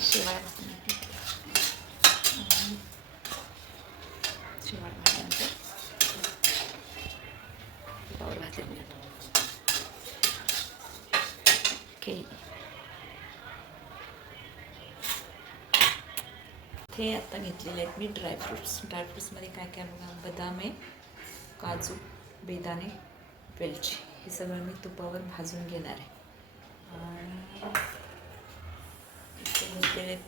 शिवाय शिवाय भाजल्यानंतर भाजले ओके आता घेतलेले आहेत मी ड्रायफ्रुट्स ड्रायफ्रुट्समध्ये काय काय बघा? बदाम आहे काजू बेदाणे वेलची. हे सगळं मी तुपावर भाजून घेणार आहे. आणि इथे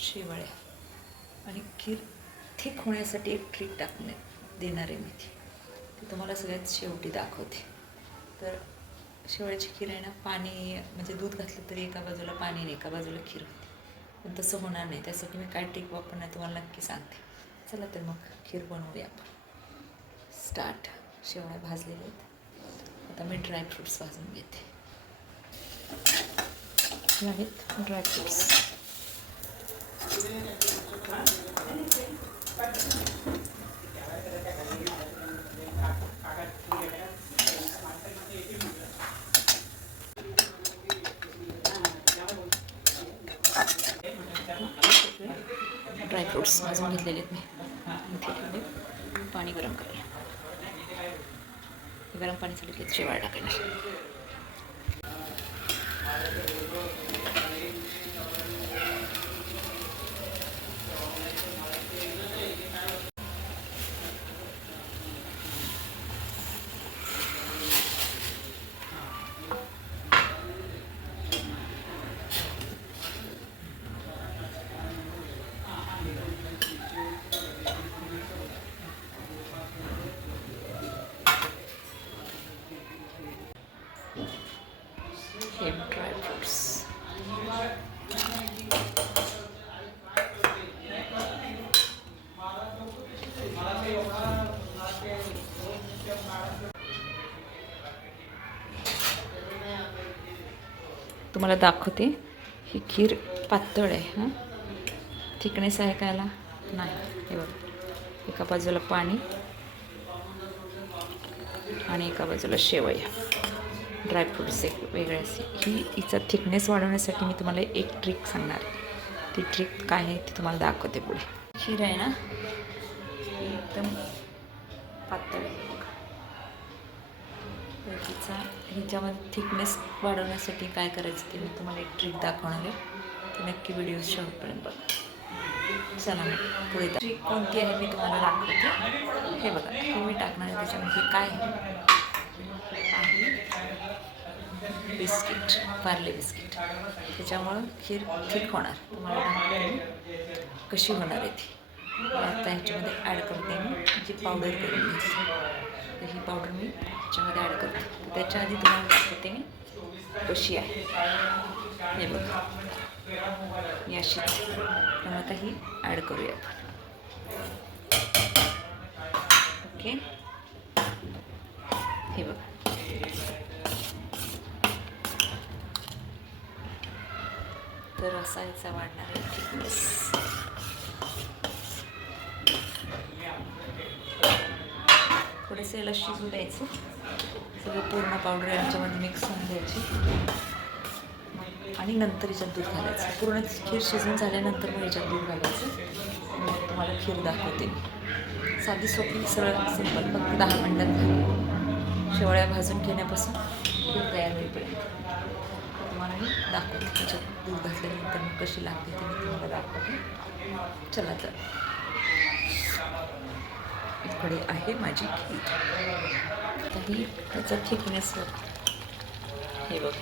शेवाळ्या आणि खीर थिक होण्यासाठी एक ट्रिक टाकणे देणार आहे मी ती. ती तुम्हाला सगळ्यात शेवटी दाखवते. तर शेवळ्याची खीर आहे ना पाणी म्हणजे दूध घातलं तरी एका बाजूला पाणी आणि एका बाजूला खीर होते. पण तसं होणार नाही त्यासाठी मी काय ट्रिक वापरणार तुम्हाला नक्की सांगते. चला तर मग खीर बनवूया आपण. स्टार्ट शेवळ्या भाजलेल्या आहेत. आता मी ड्रायफ्रुट्स भाजून घेते. आहेत ड्रायफ्रुट्स ड्रायफ्रुट्स भाजून घेतलेले आहेत मी. ठेवले. पाणी गरम करूया. गरम पाणी झालं की शेवाळ टाकायला हे ड्रायफ्रुट्स तुम्हाला दाखवते. ही खीर पातळ आहे हां? थिकनेस आहे कायला नाही. हे बघ. एका बाजूला पाणी आणि एका बाजूला शेवया ड्रायफ्रूट्स एक वेगळे असे ही हिचा थिकनेस वाढवण्यासाठी मी तुम्हाला एक ट्रिक सांगणार. आहे ती ट्रिक काय आहे ती तुम्हाला दाखवते पुढे. खीर आहे ना ही एकदम पातळ आहे. तिचा ह्याच्यामध्ये थिकनेस वाढवण्यासाठी काय करायचं ते मी तुम्हाला एक ट्रिक दाखवणार आहे. ते नक्की व्हिडिओ शेवटपर्यंत बघा. चला मग पुढे ट्रिक कोणती आहे मी तुम्हाला दाखवते. हे बघा हे मी टाकणार आहे त्याच्यामध्ये काय आहे? Biscuit Parle biscuit. त्याच्यामुळं खीर थिक होणार. तुम्हाला मी कशी होणार आहे ती. आता ह्याच्यामध्ये ॲड करते मी जी पावडर करून घ्यायची. तर ही पावडर मी त्याच्यामध्ये ॲड करते. तर त्याच्या आधी तुम्हाला दाखवते मी कशी आहे. हे बघा. मी अशी पण आता ही ॲड करूया आपण. ओके. हे बघा. तर असा याचा वाढणार आहे थिकनेस थोडेसे याला शिजू द्यायचं. सगळं पूर्ण पावडर याच्यामध्ये मिक्स होऊन द्यायची. आणि नंतर याच्यात दूध घालायचं. पूर्ण खीर शिजून झाल्यानंतर मग याच्यात दूध घालायचं. मग तुम्हाला खीर दाखवते. साधी सोपी सरळ सिंपल फक्त दहा मिनटात झाली शेवळ्या भाजून घेण्यापासून खूप तयार होईपर्यंत. तुम्हाला मी दाखवते त्याच्यात दूध घातल्यानंतर मग कशी लागते ते मी तुम्हाला दाखवते. चला तर. इकडे आहे माझी खीर. आता ही त्याचा थिकनेस हे बघ.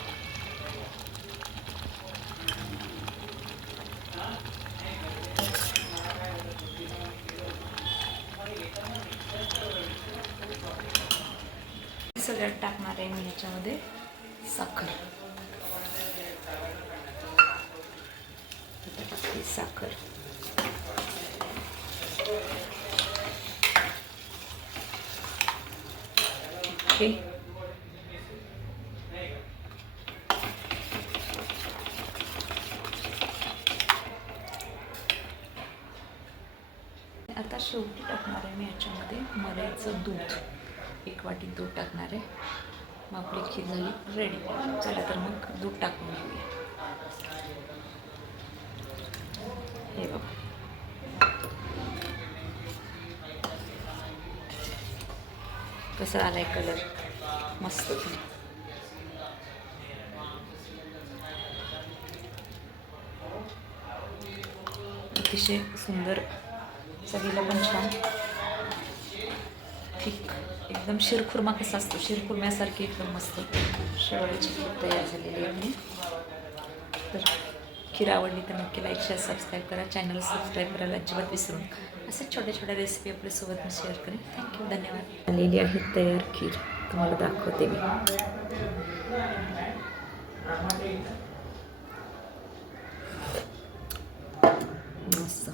सगळ्यात टाकणार आहे मी ह्याच्यामध्ये साखर. साखर. ओके आता शेवटी टाकणार आहे मी याच्यामध्ये मलाईचं दूध. एक वाटी दूध टाकणार आहे. मग आपली खीर झाली रेडी चला तर मग दूध टाकून घेऊया. कसा आलाय कलर मस्त. अतिशय सुंदर. चवीला पण छान. ठीक. एकदम शिरखुर्मा कसा असतो? शिरखुर्म्यासारखी एकदम मस्त. शेवळ्याची तयार झालेली आहे तर खीर आवडली तर नक्की लाईक शेअर सबस्क्राईब करा. चॅनल सबस्क्राईब करायला अजिबात विसरू नका. असंच छोट्या छोट्या रेसिपी आपल्यासोबत मी शेअर करेन. थँक्यू धन्यवाद. आलेली आहे तयार खीर. तुम्हाला दाखवते मी. मस्त.